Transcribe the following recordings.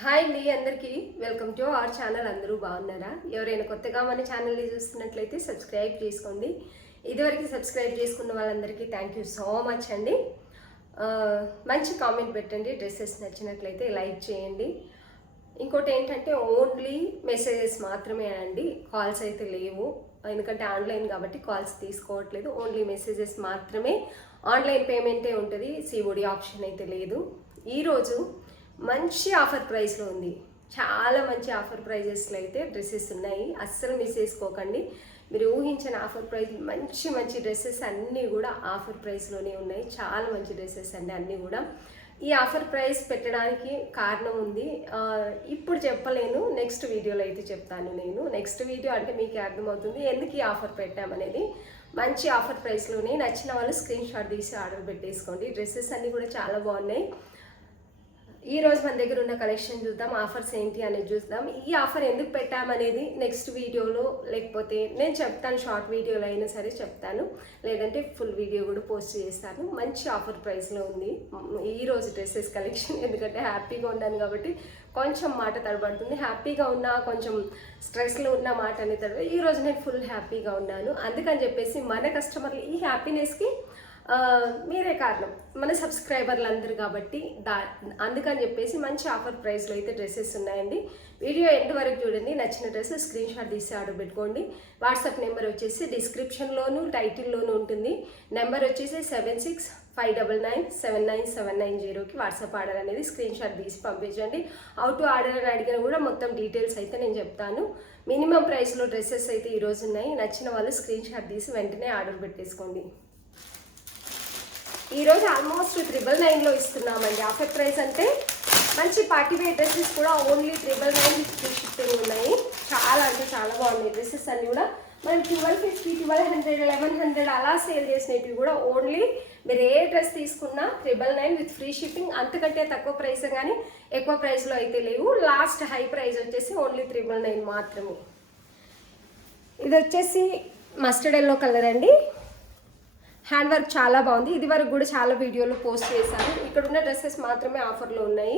Hi అండి అందరికీ welcome to our channel. అందరూ బాగున్నారా? ఎవరైనా కొత్తగా మన ఛానల్ని చూస్తున్నట్లయితే సబ్స్క్రైబ్ చేసుకోండి. ఇదివరకు సబ్స్క్రైబ్ చేసుకున్న వాళ్ళందరికీ థ్యాంక్ యూ సో మచ్ అండి. మంచి కామెంట్ పెట్టండి. డ్రెస్సెస్ నచ్చినట్లయితే లైక్ చేయండి. ఇంకోటి ఏంటంటే ఓన్లీ మెసేజెస్ మాత్రమే అండి, కాల్స్ అయితే లేవు. ఎందుకంటే ఆన్లైన్ కాబట్టి కాల్స్ తీసుకోవట్లేదు. ఓన్లీ మెసేజెస్ మాత్రమే. ఆన్లైన్ పేమెంటే ఉంటుంది, సిఓడి ఆప్షన్ అయితే లేదు. ఈరోజు మంచి ఆఫర్ ప్రైస్లో ఉంది. చాలా మంచి ఆఫర్ ప్రైజెస్లో అయితే డ్రెస్సెస్ ఉన్నాయి. అస్సలు మిస్ చేసుకోకండి. మీరు ఊహించిన ఆఫర్ ప్రైస్ మంచి మంచి డ్రెస్సెస్ అన్నీ కూడా ఆఫర్ ప్రైస్లోనే ఉన్నాయి. చాలా మంచి డ్రెస్సెస్ అండి అన్నీ కూడా. ఈ ఆఫర్ ప్రైస్ పెట్టడానికి కారణం ఉంది. ఇప్పుడు చెప్పలేను, నెక్స్ట్ వీడియోలో అయితే చెప్తాను. నేను నెక్స్ట్ వీడియో అంటే మీకు అర్థమవుతుంది ఎందుకు ఈ ఆఫర్ పెట్టామనేది. మంచి ఆఫర్ ప్రైస్లోనే నచ్చిన వాళ్ళు స్క్రీన్ షాట్ తీసి ఆర్డర్ పెట్టేసుకోండి. డ్రెస్సెస్ అన్నీ కూడా చాలా బాగున్నాయి. ఈ రోజు మన దగ్గర ఉన్న కలెక్షన్ చూద్దాం, ఆఫర్స్ ఏంటి అనేది చూద్దాం. ఈ ఆఫర్ ఎందుకు పెట్టామనేది నెక్స్ట్ వీడియోలో, లేకపోతే నేను చెప్తాను, షార్ట్ వీడియోలో అయినా సరే చెప్తాను, లేదంటే ఫుల్ వీడియో కూడా పోస్ట్ చేస్తాను. మంచి ఆఫర్ ప్రైస్లో ఉంది ఈరోజు డ్రెస్సెస్ కలెక్షన్. ఎందుకంటే హ్యాపీగా ఉన్నాను కాబట్టి కొంచెం మాట తడబడుతుంది. హ్యాపీగా ఉన్నా కొంచెం స్ట్రెస్లో ఉన్న మాట అనేది తడబడి, ఈరోజు నేను ఫుల్ హ్యాపీగా ఉన్నాను. అందుకని చెప్పేసి మన కస్టమర్లు ఈ హ్యాపీనెస్కి మీరే కారణం, మన సబ్స్క్రైబర్లు అందరు కాబట్టి అందుకని చెప్పేసి మంచి ఆఫర్ ప్రైస్లో అయితే డ్రెస్సెస్ ఉన్నాయండి. వీడియో ఎండ్ వరకు చూడండి. నచ్చిన డ్రెస్ స్క్రీన్ షాట్ తీసి ఆర్డర్ పెట్టుకోండి. వాట్సాప్ నెంబర్ వచ్చేసి డిస్క్రిప్షన్లోను టైటిల్లోనూ ఉంటుంది. నెంబర్ వచ్చేసి 7659979790కి వాట్సాప్ ఆర్డర్ అనేది స్క్రీన్ షాట్ తీసి పంపించండి. హౌ టు ఆర్డర్ అని అడిగినా కూడా మొత్తం డీటెయిల్స్ అయితే నేను చెప్తాను. మినిమం ప్రైస్లో డ్రెస్సెస్ అయితే ఈరోజు ఉన్నాయి. నచ్చిన వాళ్ళు స్క్రీన్ షాట్ తీసి వెంటనే ఆర్డర్ పెట్టేసుకోండి. ఈరోజు ఆల్మోస్ట్ 999లో ఇస్తున్నామండి ఆఫర్ ప్రైస్. అంటే మంచి పార్టీ వేర్ డ్రెస్సెస్ కూడా ఓన్లీ 999 ఫ్రీ షిప్పింగ్ ఉన్నాయి. చాలా అంటే చాలా బాగున్నాయి డ్రెస్సెస్ అన్నీ కూడా. మనం 1250, 1200, 1100 అలా సేల్ చేసినవి కూడా ఓన్లీ మీరు ఏ డ్రెస్ తీసుకున్నా 999 విత్ ఫ్రీ షిప్పింగ్. అంతకంటే తక్కువ ప్రైస్ కానీ ఎక్కువ ప్రైస్లో అయితే లేవు. లాస్ట్ హై ప్రైస్ వచ్చేసి ఓన్లీ 999 మాత్రమే. ఇది వచ్చేసి మస్టర్డ్ ఎల్లో కలర్ అండి. హ్యాండ్ వర్క్ చాలా బాగుంది. ఇది వరకు కూడా చాలా వీడియోలో పోస్ట్ చేశాను. ఇక్కడ ఉన్న డ్రెస్సెస్ మాత్రమే ఆఫర్లో ఉన్నాయి.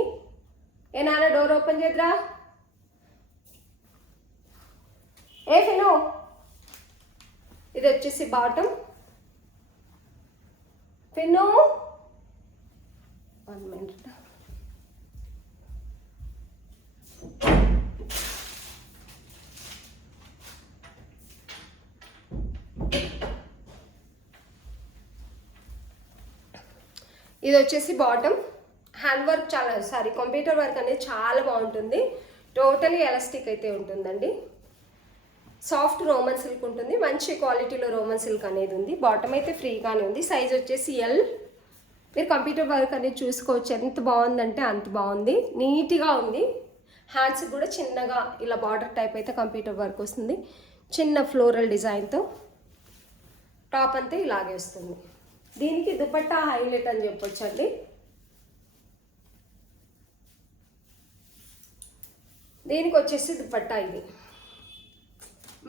ఏ నాన్న డోర్ ఓపెన్ చేద్దురా. ఏ ఫిను. ఇది వచ్చేసి బాటమ్. ఫిను 1 minute. ఇది వచ్చేసి bottom. Hand work computer work అనేది చాలా బాగుంటుంది. టోటలీ ఎలాస్టిక్ అయితే ఉంటుందండి. సాఫ్ట్ రోమన్ సిల్క్ ఉంటుంది. మంచి క్వాలిటీలో రోమన్ సిల్క్ అనేది ఉంది. బాటమ్ అయితే ఫ్రీగానే ఉంది. సైజ్ వచ్చేసి ఎల్. మీరు కంప్యూటర్ వర్క్ అనేది చూసుకోవచ్చు. ఎంత బాగుందంటే అంత బాగుంది. నీట్గా ఉంది. హ్యాండ్స్ కూడా చిన్నగా ఇలా బార్డర్ టైప్ అయితే కంప్యూటర్ వర్క్ వస్తుంది. చిన్న ఫ్లోరల్ డిజైన్తో. టాప్ అంతా ఇలాగే వస్తుంది. దీనికి దుపట్టా హైలైట్ అని చెప్పొచ్చండి. దీనికి వచ్చేసి దుపట్టా ఇది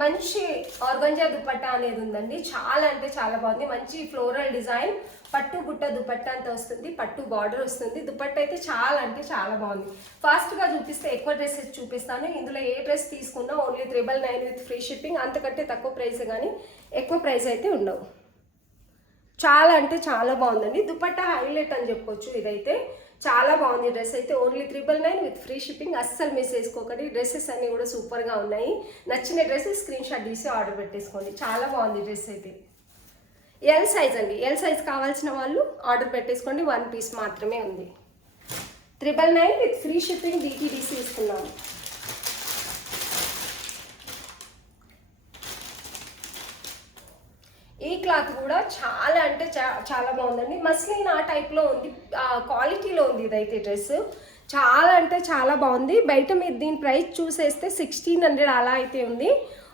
మంచి ఆర్గంజా దుపట్టా అనేది ఉందండి. చాలా అంటే చాలా బాగుంది. మంచి ఫ్లోరల్ డిజైన్, పట్టు బుట్ట దుపట్టా అంతా వస్తుంది. పట్టు బార్డర్ వస్తుంది. దుపట్టా అయితే చాలా అంటే చాలా బాగుంది. ఫాస్ట్గా చూపిస్తే ఎక్కువ డ్రెస్సెస్ చూపిస్తాను. ఇందులో ఏ డ్రెస్ తీసుకున్నా ఓన్లీ 999 విత్ ఫ్రీ షిప్పింగ్. అంతకంటే తక్కువ ప్రైస్ కానీ ఎక్కువ ప్రైస్ అయితే ఉండవు. చాలా అంటే చాలా బాగుందండి. దుపట్టా హైలైట్ అని చెప్పొచ్చు. ఇదైతే చాలా బాగుంది. డ్రెస్ అయితే ఓన్లీ 999 విత్ ఫ్రీ షిప్పింగ్. అస్సలు మిస్ చేసుకోకండి. డ్రెస్సెస్ అన్నీ కూడా సూపర్గా ఉన్నాయి. నచ్చిన డ్రెస్సెస్ స్క్రీన్ షాట్ తీసి ఆర్డర్ పెట్టేసుకోండి. చాలా బాగుంది డ్రెస్ అయితే. ఎల్ సైజ్ అండి. ఎల్ సైజ్ కావాల్సిన వాళ్ళు ఆర్డర్ పెట్టేసుకోండి. 1 పీస్ మాత్రమే ఉంది. 999 విత్ ఫ్రీ షిప్పింగ్. DTDC ఇస్తున్నాము. ఈ క్లాత్ కూడా చాలా అంటే చాలా బాగుందండి. మస్లిన్ ఆ టైప్లో ఉంది, క్వాలిటీలో ఉంది ఇదైతే డ్రెస్. చాలా అంటే చాలా బాగుంది. బయట మీరు దీని ప్రైస్ చూసేస్తే 1600 అలా అయితే ఉంది.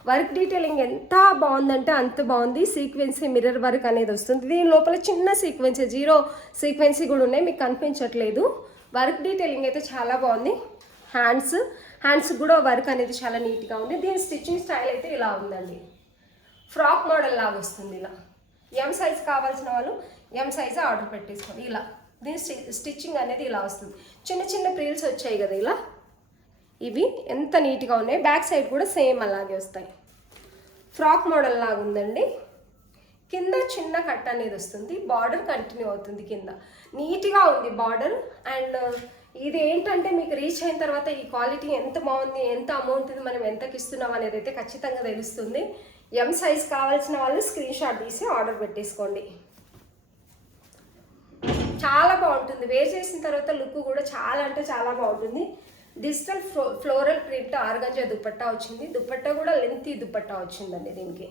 వర్క్ డీటెయిలింగ్ ఎంత బాగుందంటే అంత బాగుంది. సీక్వెన్సీ మిర్రర్ వర్క్ అనేది వస్తుంది. దీని లోపల చిన్న సీక్వెన్సీ, 0 సీక్వెన్సీ కూడా ఉన్నాయి, మీకు కనిపించట్లేదు. వర్క్ డీటెయిలింగ్ అయితే చాలా బాగుంది. హ్యాండ్స్ కూడా వర్క్ అనేది చాలా నీట్గా ఉంది. దీని స్టిచ్చింగ్ స్టైల్ అయితే ఇలా ఉందండి. ఫ్రాక్ మోడల్ లాగా వస్తుంది. ఇలా ఎం సైజ్ కావాల్సిన వాళ్ళు ఎం సైజ్ ఆర్డర్ పెట్టేసుకోండి. ఇలా దీని స్టిచ్చింగ్ అనేది ఇలా వస్తుంది. చిన్న చిన్న ప్రిల్స్ వచ్చాయి కదా ఇలా, ఇవి ఎంత నీట్గా ఉన్నాయి. బ్యాక్ సైడ్ కూడా సేమ్ అలాగే వస్తాయి. ఫ్రాక్ మోడల్ లాగా ఉందండి. కింద చిన్న కట్ అనేది వస్తుంది, బార్డర్ కంటిన్యూ అవుతుంది. కింద నీట్గా ఉంది బార్డర్. అండ్ ఇది ఏంటంటే మీకు రీచ్ అయిన తర్వాత ఈ క్వాలిటీ ఎంత బాగుంది, ఎంత అమౌంట్ ఇది, మనం ఎంతకి ఇస్తున్నాం అనేది అయితే ఖచ్చితంగా తెలుస్తుంది. ఎం సైజ్ కావాల్సిన వాళ్ళు స్క్రీన్ షాట్ తీసి ఆర్డర్ పెట్టేసుకోండి. చాలా బాగుంటుంది. వేర్ చేసిన తర్వాత లుక్ కూడా చాలా అంటే చాలా బాగుంటుంది. Digital floral print organza dupatta వచ్చింది. దుపట్టా కూడా లెంతీ దుపట్టా వచ్చిందండి. దీనికి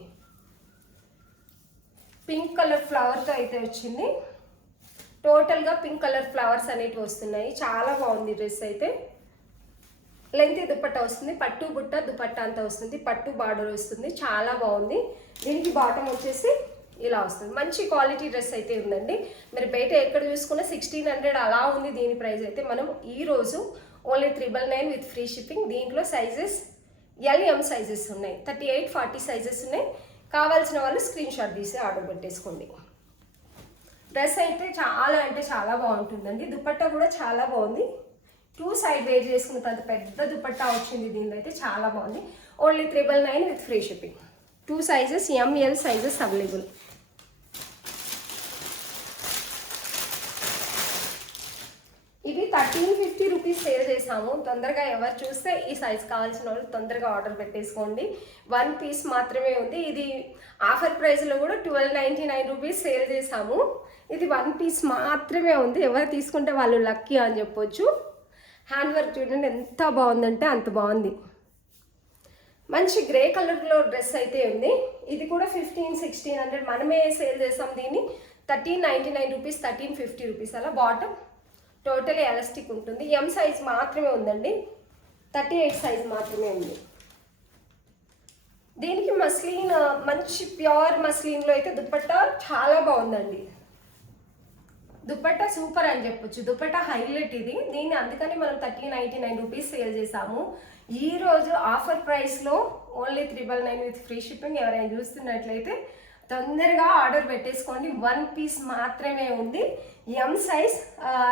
పింక్ కలర్ ఫ్లవర్తో అయితే వచ్చింది. టోటల్గా పింక్ కలర్ ఫ్లవర్స్ అనేవి వస్తున్నాయి. చాలా బాగుంది డ్రెస్ అయితే. లెంతీ దుపట్టా వస్తుంది, పట్టు బుట్ట దుపట్టా అంతా వస్తుంది, పట్టు బార్డర్ వస్తుంది. చాలా బాగుంది. దీనికి బాటమ్ వచ్చేసి ఇలా వస్తుంది. మంచి క్వాలిటీ డ్రెస్ అయితే ఉందండి. మీరు బయట ఎక్కడ చూసుకున్నా 1600 అలా ఉంది దీని ప్రైస్ అయితే. మనం ఈరోజు ఓన్లీ 999 విత్ ఫ్రీ షిప్పింగ్. దీంట్లో సైజెస్ ఎల్ఎం సైజెస్ ఉన్నాయి, 38, 40 సైజెస్ ఉన్నాయి. కావాల్సిన వాళ్ళు స్క్రీన్ షాట్ తీసి ఆర్డర్ పెట్టేసుకోండి. డ్రెస్ అయితే చాలా అంటే చాలా బాగుంటుందండి. దుపట్టా కూడా చాలా బాగుంది. 2 సైడ్ వేర్ చేసుకున్న తర్వాత పెద్ద దుపట్టా వచ్చింది. దీనిలో అయితే చాలా బాగుంది. Only 999 with free shipping. 2 sizes ML sizes available. ఇవి 1350 రూపీస్ సేల్ చేసాము. తొందరగా ఎవరు చూస్తే ఈ సైజ్ కావాల్సిన వాళ్ళు తొందరగా ఆర్డర్ పెట్టేసుకోండి. 1 పీస్ మాత్రమే ఉంది. ఇది ఆఫర్ ప్రైస్లో కూడా 1299 రూపీస్ సేల్ చేసాము. ఇది 1 పీస్ మాత్రమే ఉంది. ఎవరు తీసుకుంటే వాళ్ళు లక్కీ అని చెప్పొచ్చు. హ్యాండ్ వర్క్ చూడండి ఎంత బాగుందంటే అంత బాగుంది. మంచి గ్రే కలర్లో డ్రెస్ అయితే ఉంది. ఇది కూడా 1600 మనమే సేల్ చేసాం. దీన్ని 1399 రూపీస్, 1350 రూపీస్ అలా. బాటమ్ టోటల్ ఎలాస్టిక్ ఉంటుంది. ఎం సైజ్ మాత్రమే ఉందండి, 38 సైజ్ మాత్రమే ఉంది. దీనికి మస్లిన్, మంచి ప్యూర్ మస్లిన్లో అయితే దుపట్టా చాలా బాగుందండి. దుపట్టా సూపర్ అని చెప్పొచ్చు. దుపట్టా హైలైట్ ఇది. దీన్ని అందుకని మనం 1399 రూపీస్ సేల్ చేసాము. ఈరోజు ఆఫర్ ప్రైస్లో ఓన్లీ 999 విత్ ఫ్రీ షిప్పింగ్. ఎవరైనా చూస్తున్నట్లయితే తొందరగా ఆర్డర్ పెట్టేసుకోండి. 1 పీస్ మాత్రమే ఉంది. M size.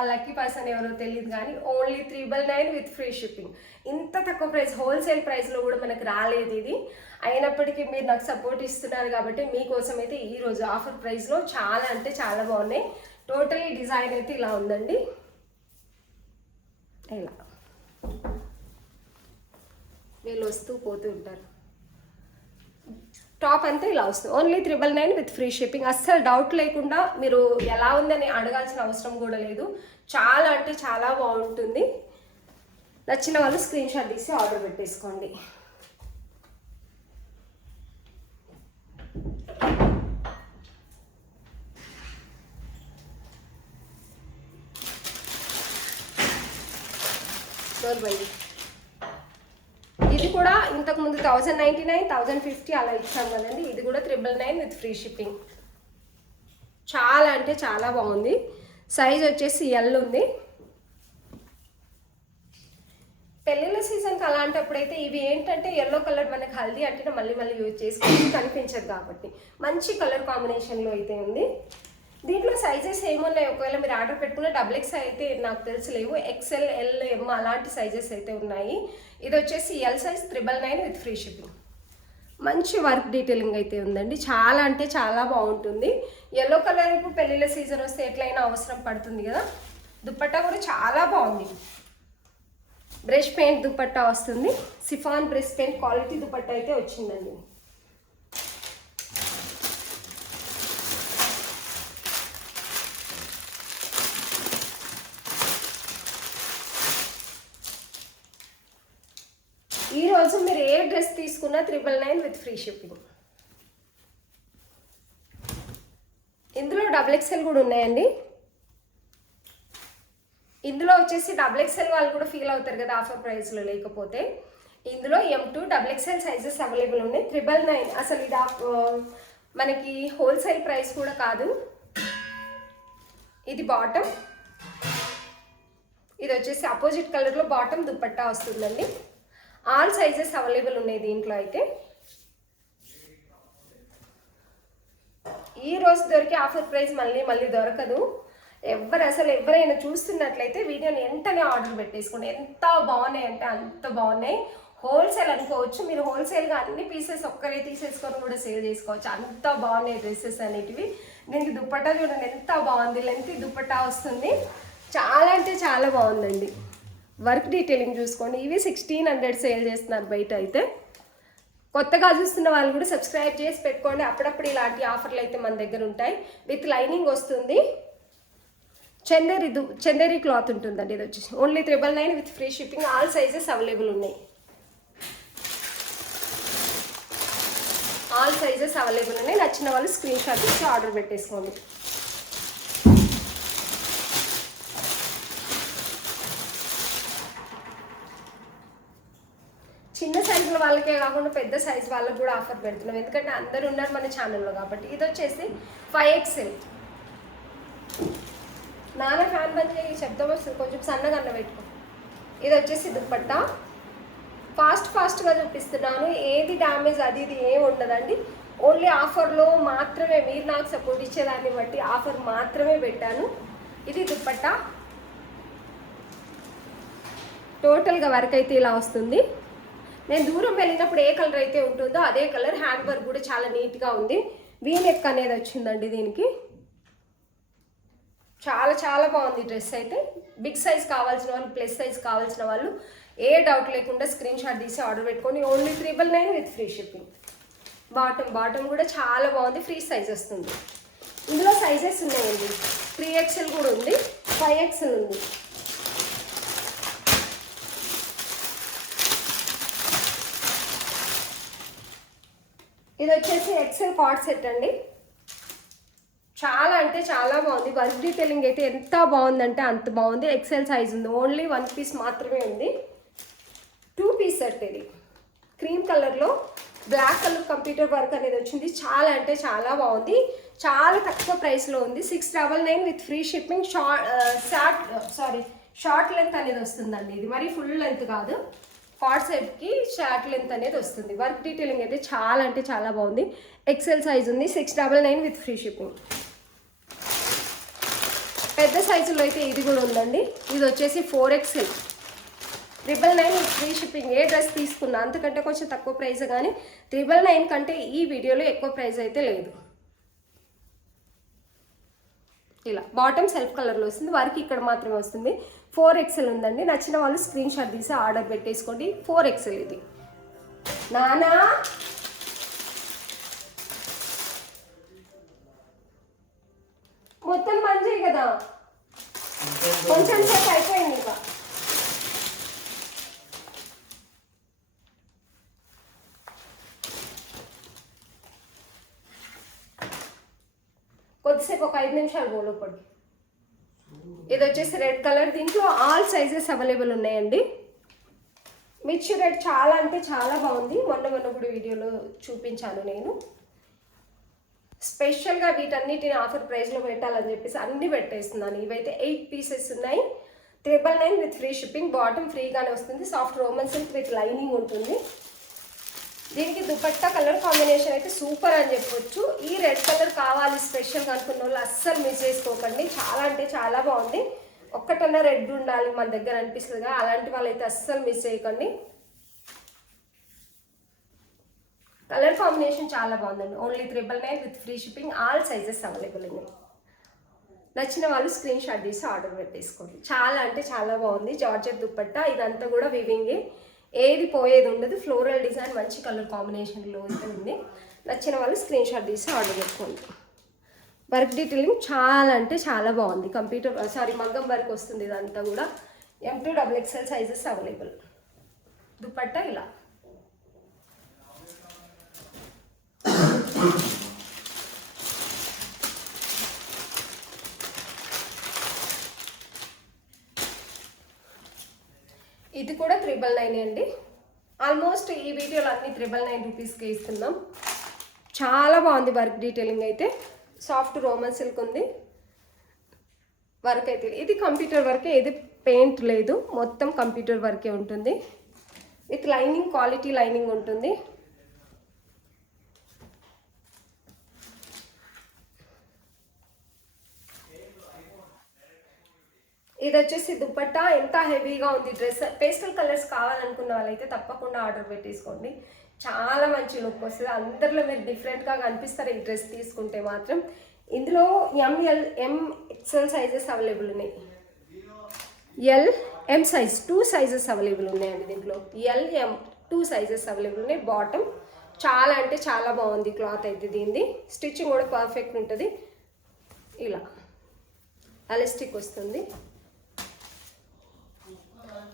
లక్కీ పర్సన్ ఎవరో తెలియదు కానీ ఓన్లీ 999 విత్ ఫ్రీ షిప్పింగ్. ఇంత తక్కువ ప్రైస్, హోల్సేల్ ప్రైస్లో కూడా మనకు రాలేదు ఇది. అయినప్పటికీ మీరు నాకు సపోర్ట్ ఇస్తున్నారు కాబట్టి మీకోసం అయితే ఈరోజు ఆఫర్ ప్రైస్లో చాలా అంటే చాలా బాగున్నాయి. టోటలీ డిజైన్ అయితే ఇలా ఉందండి. ఇలా వీళ్ళు వస్తూ పోతూ ఉంటారు. టాప్ అంతా ఇలా వస్తుంది. Only 999 with free shipping. అస్సలు డౌట్ లేకుండా మీరు ఎలా ఉందని అడగాల్సిన అవసరం కూడా లేదు. చాలా అంటే చాలా బాగుంటుంది. నచ్చిన వాళ్ళు స్క్రీన్ షాట్ తీసి ఆర్డర్ పెట్టేసుకోండి. ఇది కూడా ఇంతకుముందు 1099, 1050 అలా ఇచ్చాం కదండి. ఇది కూడా 999 విత్ ఫ్రీ షిప్పింగ్. చాలా అంటే చాలా బాగుంది. సైజ్ వచ్చేసి ఎల్ ఉంది. పెళ్ళిళ్ళ సీజన్కి అలాంటప్పుడైతే ఇవి ఏంటంటే ఎల్లో కలర్ మనకి హల్దీ అంటే మళ్ళీ మళ్ళీ యూజ్ చేసుకుంటే కనిపించదు కాబట్టి మంచి కలర్ కాంబినేషన్లో అయితే ఉంది. దీంట్లో సైజెస్ ఏమున్నాయి, ఒకవేళ మీరు ఆర్డర్ పెట్టుకున్న XXL అయితే నాకు తెలిసి లేవు. XL, L, M అలాంటి సైజెస్ అయితే ఉన్నాయి. ఇది వచ్చేసి L size 999 with free shipping. మంచి వర్క్ డీటెయిలింగ్ అయితే ఉందండి. చాలా అంటే చాలా బాగుంటుంది. ఎల్లో కలర్ ఇప్పుడు పెళ్ళిళ్ళ సీజన్ వస్తే ఎట్లయినా అవసరం పడుతుంది కదా. దుపట్టా కూడా చాలా బాగుంది. బ్రష్ పెయింట్ దుపట్టా వస్తుంది. Chiffon brush paint quality dupatta అయితే వచ్చిందండి. ఈరోజు మీరు ఏ డ్రెస్ తీసుకున్నా 999 విత్ ఫ్రీ షిప్పింగ్. ఇందులో XXL కూడా ఉన్నాయండి. ఇందులో వచ్చేసి XXL వాళ్ళు కూడా ఫీల్ అవుతారు కదా ఆఫర్ ప్రైస్లో లేకపోతే. ఇందులో M2 XXL సైజెస్ అవైలబుల్ ఉన్నాయి. 999. అసలు ఇది మనకి హోల్సేల్ ప్రైస్ కూడా కాదు. ఇది బాటమ్. ఇది వచ్చేసి అపోజిట్ కలర్లో బాటమ్ దుపట్టా వస్తుందండి. ఆల్ సైజెస్ అవైలబుల్ ఉన్నాయి దీంట్లో అయితే. ఈ రోజు దొరికే ఆఫర్ ప్రైస్ మళ్ళీ దొరకదు. ఎవరైనా చూస్తున్నట్లయితే వీడియోని వెంటనే ఆర్డర్ పెట్టేసుకోండి. ఎంత బాగున్నాయి అంటే అంత బాగున్నాయి. హోల్సేల్ అనుకోవచ్చు, మీరు హోల్సేల్గా అన్ని పీసెస్ ఒక్కరే తీసేసుకొని కూడా సేల్ చేసుకోవచ్చు. అంత బాగున్నాయి డ్రెస్సెస్ అనేటివి. దీనికి దుప్పట్టా చూడండి ఎంత బాగుంది, లెంత్ దుప్పట్టా వస్తుంది. చాలా అంటే చాలా బాగుందండి. వర్క్ డీటెయిలింగ్ చూసుకోండి. ఇవి 1600 సేల్ చేస్తున్నారు బయట అయితే. కొత్తగా చూస్తున్న వాళ్ళు కూడా సబ్స్క్రైబ్ చేసి పెట్టుకోండి. అప్పుడప్పుడు ఇలాంటి ఆఫర్లు అయితే మన దగ్గర ఉంటాయి. విత్ లైనింగ్ వస్తుంది. చందేరి క్లాత్ ఉంటుందండి. ఇది వచ్చేసి only 999 with free shipping. All sizes available ఉన్నాయి. నచ్చిన వాళ్ళు స్క్రీన్ షాట్ తీసి ఆర్డర్ పెట్టేసుకోండి. చిన్న సైజుల వాళ్ళకే కాకుండా పెద్ద సైజు వాళ్ళకి కూడా ఆఫర్ పెడుతున్నాం, ఎందుకంటే అందరు ఉన్నారు మన ఛానల్లో కాబట్టి. ఇది వచ్చేసి 5XL. నాన్న ఫ్యాన్ బంద్ చేయి, శబ్దం వస్తుంది, కొంచెం సన్నగా అన్న పెట్టుకో. ఇది వచ్చేసి దుప్పట్టా. ఫాస్ట్గా చూపిస్తున్నాను, ఏది డ్యామేజ్ అది ఇది ఏమి ఉండదండి. ఓన్లీ ఆఫర్లో మాత్రమే, మీరు నాకు సపోర్ట్ ఇచ్చేదాన్ని బట్టి ఆఫర్ మాత్రమే పెట్టాను. ఇది దుప్పట్టా. టోటల్గా వర్క్ అయితే ఇలా వస్తుంది. నేను దూరం వెళ్ళినప్పుడు ఏ కలర్ అయితే ఉంటుందో అదే కలర్. హ్యాండ్ వర్క్ కూడా చాలా నీట్గా ఉంది. వీ నెక్ అనేది వచ్చిందండి దీనికి. చాలా చాలా బాగుంది డ్రెస్ అయితే. బిగ్ సైజ్ కావాల్సిన వాళ్ళు, ప్లస్ సైజ్ కావాల్సిన వాళ్ళు ఏ డౌట్ లేకుండా స్క్రీన్ షాట్ తీసి ఆర్డర్ పెట్టుకొని. Only 999 with free shipping. Bottom కూడా చాలా బాగుంది, ఫ్రీ సైజ్ వస్తుంది. ఇందులో సైజెస్ ఉన్నాయండి. 3XL కూడా ఉంది, 5XL ఉంది. ఇది వచ్చేసి XL కార్డ్ సెట్ అండి. చాలా అంటే చాలా బాగుంది. వర్క్ డీటెయిలింగ్ అయితే ఎంత బాగుందంటే అంత బాగుంది. XL సైజ్ ఉంది. ఓన్లీ 1 పీస్ మాత్రమే ఉంది. 2 పీస్ సెట్ ఇది. క్రీమ్ కలర్లో బ్లాక్ కలర్ కంప్యూటర్ వర్క్ అనేది వచ్చింది. చాలా అంటే చాలా బాగుంది. చాలా తక్కువ ప్రైస్లో ఉంది. 699 with free shipping. Short length అనేది వస్తుందండి. ఇది మరి ఫుల్ లెంత్ కాదు, కార్డ్ సెట్కి షార్ట్ లెంత్ అనేది వస్తుంది. వర్క్ డీటెయిలింగ్ అయితే చాలా అంటే చాలా బాగుంది. XL సైజ్ ఉంది. 699 విత్ ఫ్రీ షిప్పింగ్. పెద్ద సైజులో అయితే ఇది కూడా ఉందండి. ఇది వచ్చేసి 4XL. 999 with free shipping. A dress తీసుకున్నా అంతకంటే కొంచెం తక్కువ ప్రైస్, కానీ 999 కంటే ఈ వీడియోలో ఎక్కువ ప్రైస్ అయితే లేదు. ఇలా బాటమ్ సెల్ఫ్ కలర్లో వస్తుంది. వర్క్ ఇక్కడ మాత్రమే వస్తుంది. 4XL ఉందండి. నచ్చిన వాళ్ళు స్క్రీన్ షాట్ తీసి ఆర్డర్ పెట్టేసుకోండి. 4XL ఇది. నానా మొత్తం పని చేయి కదా, కొంచెం సేపు అయిపోయింది. ఇంకా కొద్దిసేపు ఒక 5 నిమిషాలు లోపలికి. ఇది వచ్చేసి రెడ్ కలర్. దీంట్లో ఆల్ సైజెస్ అవైలబుల్ ఉన్నాయండి. మిర్చి రెడ్ చాలా అంటే చాలా బాగుంది. మొన్న కూడా వీడియోలో చూపించాను నేను. స్పెషల్గా వీటన్నిటిని ఆఫర్ ప్రైస్లో పెట్టాలని చెప్పేసి అన్నీ పెట్టేస్తున్నాను. ఇవైతే 8 పీసెస్ ఉన్నాయి. 999 విత్ ఫ్రీ షిప్పింగ్. బాటమ్ ఫ్రీగానే వస్తుంది. Soft Roman silk with lining ఉంటుంది. దీనికి దుపట్టా కలర్ కాంబినేషన్ అయితే సూపర్ అని చెప్పొచ్చు. ఈ రెడ్ కలర్ కావాలి స్పెషల్గా అనుకున్న వాళ్ళు అస్సలు మిస్ చేసుకోకండి. చాలా అంటే చాలా బాగుంది. ఒక్కటన్నా రెడ్ ఉండాలి మన దగ్గర అనిపిస్తుంది కదా, అలాంటి వాళ్ళైతే అస్సలు మిస్ చేయకండి. కలర్ కాంబినేషన్ చాలా బాగుందండి. Only 999 with free shipping. All sizes available ఉన్నాయి. నచ్చిన వాళ్ళు స్క్రీన్ షాట్ తీసి ఆర్డర్ పెట్టేసుకోండి. చాలా అంటే చాలా బాగుంది. జార్జెట్ దుపట్టా. ఇదంతా కూడా వివింగే, ఏది పోయేది ఉండదు. ఫ్లోరల్ డిజైన్ మంచి కలర్ కాంబినేషన్లో అయితే ఉంది. నచ్చిన వాళ్ళు స్క్రీన్ షాట్ తీసి ఆర్డర్ పెట్టుకోండి. వర్క్ డీటెయిలింగ్ చాలా అంటే చాలా బాగుంది. మగ్గం వర్క్ వస్తుంది. ఇదంతా కూడా M2 XXL sizes available. Dupatta ఇలా. ఇది కూడా 999 అండి. ఆల్మోస్ట్ ఈ వీడియోలో అన్ని 999 రూపీస్కి ఇస్తున్నాం. చాలా బాగుంది వర్క్ డీటెయిలింగ్ అయితే. సాఫ్ట్ రోమన్ సిల్క్ ఉంది. వర్క్ అయితే ఇది కంప్యూటర్ వర్కే, ఇది పెయింట్ లేదు, మొత్తం కంప్యూటర్ వర్కే ఉంటుంది. విత్ లైనింగ్, క్వాలిటీ లైనింగ్ ఉంటుంది. ఇది వచ్చేసి దుపట్టా. ఎంత హెవీగా ఉంది డ్రెస్. పేస్టల్ కలర్స్ కావాలనుకున్న వాళ్ళైతే తప్పకుండా ఆర్డర్ పెట్టేసుకోండి. చాలా మంచి లుక్ వస్తుంది. అందరిలో మీరు డిఫరెంట్గా కనిపిస్తారు ఈ డ్రెస్ తీసుకుంటే మాత్రం. ఇందులో ఎంఎల్ ఎంఎక్స్ఎల్ సైజెస్ అవైలబుల్ ఉన్నాయి. ఎం సైజ్ 2 సైజెస్ అవైలబుల్ ఉన్నాయండి దీంట్లో. ఎం 2 సైజెస్ అవైలబుల్ ఉన్నాయి. బాటమ్ చాలా అంటే చాలా బాగుంది క్లాత్ అయితే. దీనిది స్టిచ్చింగ్ కూడా పర్ఫెక్ట్ ఉంటుంది. ఇలా ఎలాస్టిక్ వస్తుంది.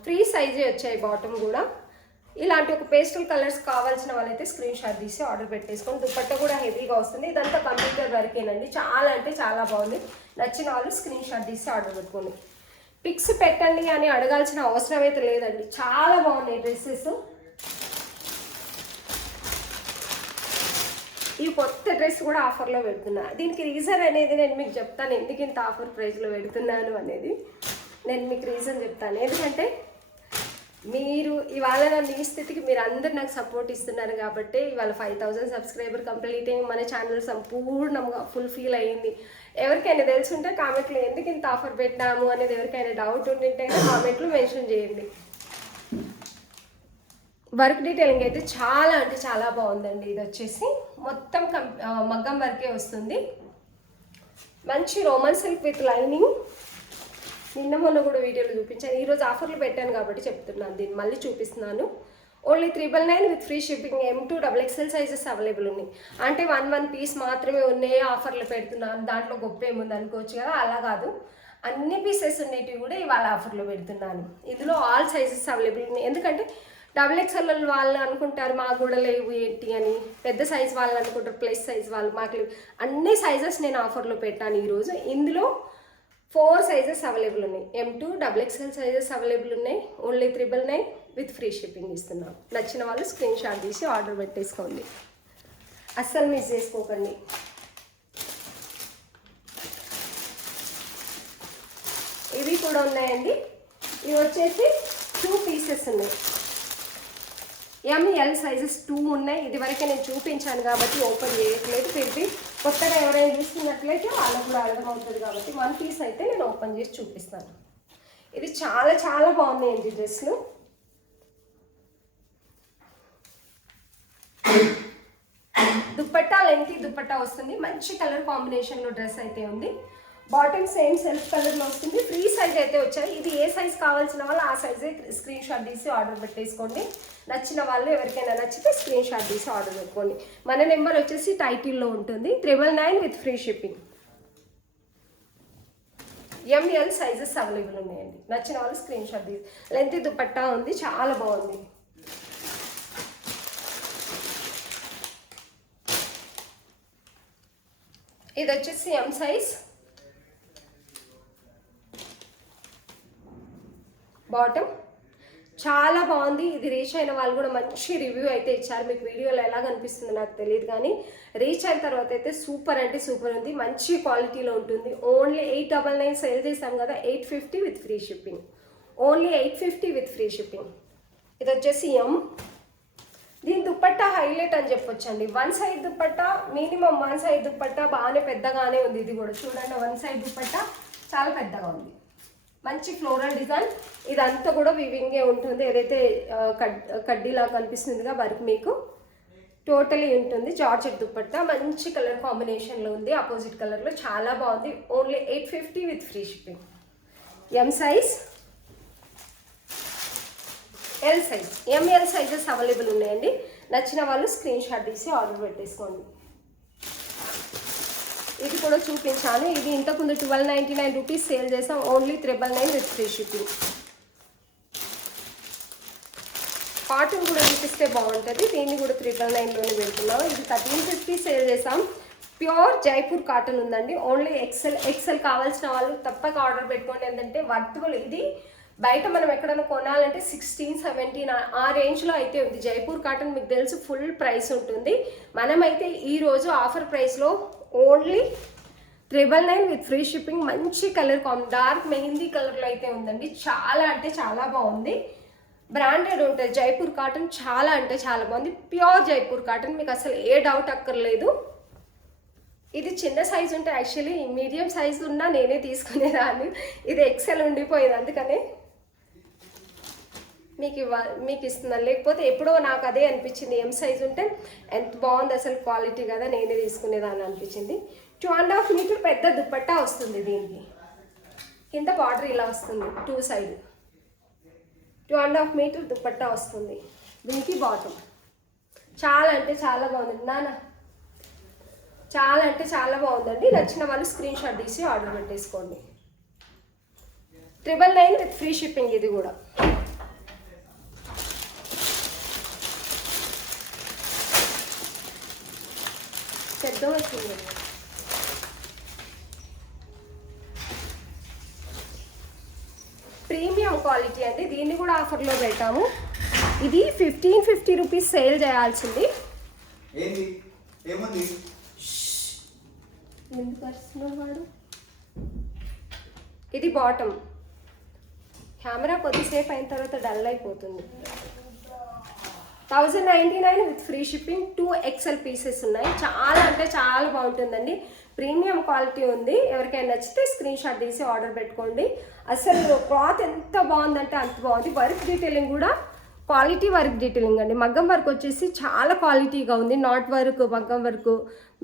ఫ్రీ సైజే వచ్చాయి బాటమ్ కూడా. ఇలాంటి ఒక పేస్టల్ కలర్స్ కావాల్సిన వాళ్ళైతే స్క్రీన్ షాట్ తీసి ఆర్డర్ పెట్టేసుకోండి. దుపట్టా కూడా హెవీగా వస్తుంది. ఇదంతా కంప్యూటర్ వర్కేనండి. చాలా అంటే చాలా బాగుంది. నచ్చిన వాళ్ళు స్క్రీన్ షాట్ తీసి ఆర్డర్ పెట్టుకోండి. పిక్స్ పెట్టండి అని అడగాల్సిన అవసరం అయితే లేదండి. చాలా బాగున్నాయి డ్రెస్సెస్. ఈ కొత్త డ్రెస్ కూడా ఆఫర్లో పెడుతున్నా. దీనికి రీజన్ అనేది నేను మీకు చెప్తాను, ఎందుకు ఇంత ఆఫర్ ప్రైస్లో పెడుతున్నాను అనేది నేను మీకు రీజన్ చెప్తాను. ఎందుకంటే మీరు ఇవాళ నన్ను ఈ స్థితికి మీరు అందరు నాకు సపోర్ట్ ఇస్తున్నారు కాబట్టి ఇవాళ 5000 సబ్స్క్రైబర్ కంప్లీట్ అయ్యి మన ఛానల్ సంపూర్ణంగా ఫుల్ఫిల్ అయ్యింది. ఎవరికైనా తెలుసుంటే కామెంట్లో ఎందుకు ఇంత ఆఫర్ పెట్టాము అనేది ఎవరికైనా డౌట్ ఉండింటే కామెంట్లో మెన్షన్ చేయండి. వర్క్ డీటెయిలింగ్ అయితే చాలా అంటే చాలా బాగుందండి. ఇది వచ్చేసి మొత్తం మగ్గం వర్కే వస్తుంది. మంచి రోమన్ సిల్క్ విత్ లైనింగ్. నిన్న మొన్న కూడా వీడియోలో చూపించాను. ఈరోజు ఆఫర్లు పెట్టాను కాబట్టి చెప్తున్నాను. దీన్ని మళ్ళీ చూపిస్తున్నాను. Only 999 with free shipping. M2 XXL sizes available ఉన్నాయి. అంటే 1 పీస్ మాత్రమే ఉన్నాయి ఆఫర్లు పెడుతున్నాను, దాంట్లో గొప్ప ఏముంది అనుకోవచ్చు కదా. అలా కాదు, అన్ని పీసెస్ ఉన్నవి కూడా ఇవాళ ఆఫర్లో పెడుతున్నాను. ఇందులో ఆల్ సైజెస్ అవైలబుల్ ఉన్నాయి. ఎందుకంటే XXL వాళ్ళు అనుకుంటారు మాకు కూడా లేవు ఏంటి అని, పెద్ద సైజ్ వాళ్ళు అనుకుంటారు, ప్లస్ సైజ్ వాళ్ళు మాకు లేవు. అన్ని సైజెస్ నేను ఆఫర్లో పెట్టాను ఈరోజు. ఇందులో 4 సైజెస్ అవైలబుల్ ఉన్నాయి. M2 XXL సైజెస్ అవైలబుల్ ఉన్నాయి. ఓన్లీ 999 విత్ ఫ్రీ షిప్పింగ్ ఇస్తున్నాం. నచ్చిన వాళ్ళు స్క్రీన్ షాట్ తీసి ఆర్డర్ పెట్టేసుకోండి. అస్సలు మిస్ చేసుకోకండి. ఇవి కూడా ఉన్నాయండి. ఇవి వచ్చేసి 2 పీసెస్ ఉన్నాయి. ML సైజెస్ 2 ఉన్నాయి. ఇది వరకే నేను చూపించాను కాబట్టి ఓపెన్ చేయట్లేదు. తిరిగి కొత్తగా ఎవరైనా చూస్తున్నట్లయితే వాళ్ళకు కూడా అర్థమవుతుంది కాబట్టి 1 పీస్ అయితే నేను ఓపెన్ చేసి చూపిస్తాను. ఇది చాలా చాలా బాగున్నాయండి డ్రెస్లు. దుపట్టా లెంతీ దుపట్టా వస్తుంది. మంచి కలర్ కాంబినేషన్లో డ్రెస్ అయితే ఉంది. బాటమ్ సేమ్ సెల్ఫ్ కలర్లో వస్తుంది. ఫ్రీ సైజ్ అయితే వచ్చాయి. ఇది ఏ సైజ్ కావాల్సిన వాళ్ళు ఆ సైజే స్క్రీన్ షాట్ తీసి ఆర్డర్ పెట్టేసుకోండి. నచ్చిన వాళ్ళు ఎవరికైనా నచ్చితే స్క్రీన్ షాట్ తీసి ఆర్డర్ పెట్టుకోండి. మన నెంబర్ వచ్చేసి టైటిల్లో ఉంటుంది. 999 with free shipping. ML sizes available ఉన్నాయండి. నచ్చిన వాళ్ళు స్క్రీన్ షాట్ తీసి. లెంత్ దుపట్టా ఉంది, చాలా బాగుంది. ఇది వచ్చేసి M సైజ్. బాటమ్ చాలా బాగుంది. ఇది రీచ్ అయిన వాళ్ళు కూడా మంచి రివ్యూ అయితే ఇచ్చారు. మీకు వీడియోలో ఎలా కనిపిస్తుందో నాకు తెలియదు కానీ రీచ్ అయిన తర్వాత అయితే సూపర్ అంటే సూపర్ ఉంది. మంచి క్వాలిటీలో ఉంటుంది. ఓన్లీ 899 సేల్ చేసాం కదా, 850 with free shipping. Only 850 with free shipping. ఇది వచ్చేసి M. దీని దుపట్టా హైలైట్ అని చెప్పొచ్చండి. 1 side dupatta, minimum 1 side dupatta బాగానే పెద్దగానే ఉంది. ఇది కూడా చూడండి, 1 సైడ్ దుపట్టా చాలా పెద్దగా ఉంది. మంచి ఫ్లోరల్ డిజైన్. ఇదంతా కూడా వివింగే ఉంటుంది. ఏదైతే కడ్డీలా కనిపిస్తుందిగా వర్క్ మీకు టోటలీ ఉంటుంది. జార్జెట్ దుపట్టా మంచి కలర్ కాంబినేషన్లో ఉంది. ఆపోజిట్ కలర్లో చాలా బాగుంది. Only 850 with free shipping. M size, L size, ML sizes available ఉన్నాయండి. నచ్చిన వాళ్ళు స్క్రీన్ షాట్ తీసి ఆర్డర్ పెట్టేసుకోండి. ఇది కూడా చూపించాను. ఇది ఇంతకుముందు 1299 రూపీస్ సేల్ చేసాం. Only 999 with free shipping. Cotton కూడా చూపిస్తే బాగుంటుంది. దీన్ని కూడా 999లోనే పెడుతున్నాం. ఇది 1350 సేల్ చేసాం. ప్యూర్ జైపూర్ కాటన్ ఉందండి. ఓన్లీ ఎక్సెల్ కావాల్సిన వాళ్ళు తప్పక ఆర్డర్ పెట్టుకోండి. ఏంటంటే వర్తబుల్. ఇది బయట మనం ఎక్కడైనా కొనాలంటే 16, 17 ఆ రేంజ్లో అయితే ఉంది. జైపూర్ కాటన్ మీకు తెలుసు ఫుల్ ప్రైస్ ఉంటుంది. మనమైతే ఈరోజు ఆఫర్ ప్రైస్లో ఓన్లీ 999 విత్ ఫ్రీ షిప్పింగ్. మంచి కలర్ డార్క్ మెహందీ కలర్లో అయితే ఉందండి. చాలా అంటే చాలా బాగుంది. బ్రాండెడ్ ఉంటుంది. జైపూర్ కాటన్ చాలా అంటే చాలా బాగుంది. ప్యూర్ జైపూర్ కాటన్, మీకు అసలు ఏ డౌట్ అక్కర్లేదు. ఇది చిన్న సైజు ఉంటే యాక్చువల్లీ మీడియం సైజు ఉన్నా నేనే తీసుకునేదాన్ని, ఇది ఎక్సెల్ ఉండిపోయింది అందుకనే మీకు ఇస్తున్నాను. లేకపోతే ఎప్పుడో నాకు అదే అనిపించింది, ఎం సైజు ఉంటే ఎంత బాగుంది అసలు క్వాలిటీ కదా, నేనే తీసుకునేదాన్ని అనిపించింది. 2.5 మీటర్ పెద్ద దుపట్టా వస్తుంది దీనికి, కింద బార్డర్ ఇలా వస్తుంది 2 సైడ్. 2.5 మీటర్ దుపట్టా వస్తుంది దీనికి. బాటమ్ చాలా అంటే చాలా బాగుంది నాన్న, చాలా అంటే చాలా బాగుందండి. నచ్చిన వాళ్ళు స్క్రీన్ షాట్ తీసి ఆర్డర్ పెట్టేసుకోండి. 999 విత్ ఫ్రీ షిప్పింగ్. ఇది కూడా పెద్ద వచ్చింది. ప్రీమియం క్వాలిటీ అండి, దీన్ని కూడా ఆఫర్లో పెట్టాము. ఇది 1550 రూపీస్ సేల్ చేయాల్సింది. వాడు ఇది బాటమ్. కెమెరా కొద్దిసేపు అయిన తర్వాత డల్ అయిపోతుంది. 1099 with free shipping. 2 XL pieces ఉన్నాయి. చాలా అంటే చాలా బాగుంటుందండి, ప్రీమియం క్వాలిటీ ఉంది. ఎవరికైనా నచ్చితే స్క్రీన్ షాట్ తీసి ఆర్డర్ పెట్టుకోండి. అసలు క్లాత్ ఎంత బాగుందంటే అంత బాగుంది. వర్క్ డీటెయిలింగ్ కూడా క్వాలిటీ వర్క్ డీటెయిలింగ్ అండి. మగ్గం వర్క్ వచ్చేసి చాలా క్వాలిటీగా ఉంది. నాట్ వర్క్, మగ్గం వర్క్,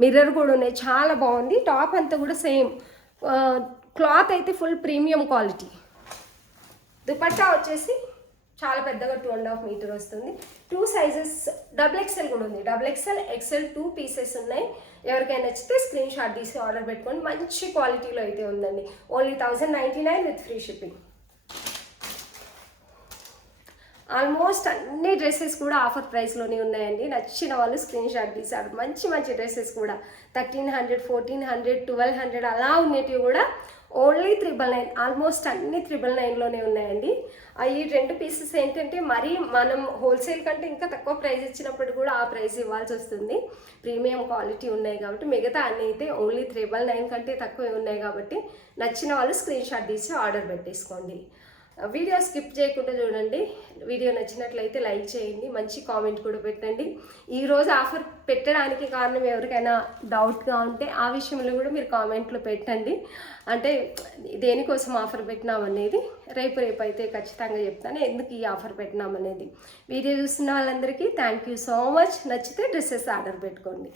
మిర్రర్ కూడా ఉన్నాయి. చాలా బాగుంది. టాప్ అంతా కూడా సేమ్. క్లాత్ అయితే ఫుల్ ప్రీమియం క్వాలిటీ. దుపట్టా వచ్చేసి చాలా పెద్దగా 2.5 మీటర్ వస్తుంది. 2 సైజెస్, XXL కూడా ఉంది. XXL, XL 2 పీసెస్ ఉన్నాయి. ఎవరికైనా నచ్చితే స్క్రీన్ షాట్ తీసి ఆర్డర్ పెట్టుకోండి. మంచి క్వాలిటీలో అయితే ఉందండి. Only 1099 with free shipping. Almost అన్ని డ్రెస్సెస్ కూడా ఆఫర్ ప్రైస్లోనే ఉన్నాయండి. నచ్చిన వాళ్ళు స్క్రీన్ షాట్ తీసారు. మంచి మంచి డ్రెస్సెస్ కూడా 1300, 1400, 1200 అలా ఉండేటివి కూడా ఓన్లీ 999. ఆల్మోస్ట్ అన్ని 999లోనే ఉన్నాయండి. ఈ 2 పీసెస్ ఏంటంటే మరి మనం హోల్సేల్ కంటే ఇంకా తక్కువ ప్రైస్ ఇచ్చినప్పుడు కూడా ఆ ప్రైస్ ఇవ్వాల్సి వస్తుంది. ప్రీమియం క్వాలిటీ ఉన్నాయి కాబట్టి. మిగతా అన్నీ అయితే ఓన్లీ 999 కంటే తక్కువే ఉన్నాయి కాబట్టి నచ్చిన వాళ్ళు స్క్రీన్ షాట్ తీసి ఆర్డర్ పెట్టేసుకోండి. వీడియో స్కిప్ చేయకుండా చూడండి. వీడియో నచ్చినట్లయితే లైక్ చేయండి, మంచి కామెంట్ కూడా పెట్టండి. ఈరోజు ఆఫర్ పెట్టడానికి కారణం ఎవరికైనా డౌట్గా ఉంటే ఆ విషయంలో కూడా మీరు కామెంట్లో పెట్టండి. అంటే దేనికోసం ఆఫర్ పెట్టినామనేది రేపు అయితే ఖచ్చితంగా చెప్తాను, ఎందుకు ఈ ఆఫర్ పెట్టినామనేది. వీడియో చూస్తున్న వాళ్ళందరికీ థ్యాంక్ యూ సో మచ్. నచ్చితే డ్రెస్సెస్ ఆర్డర్ పెట్టుకోండి.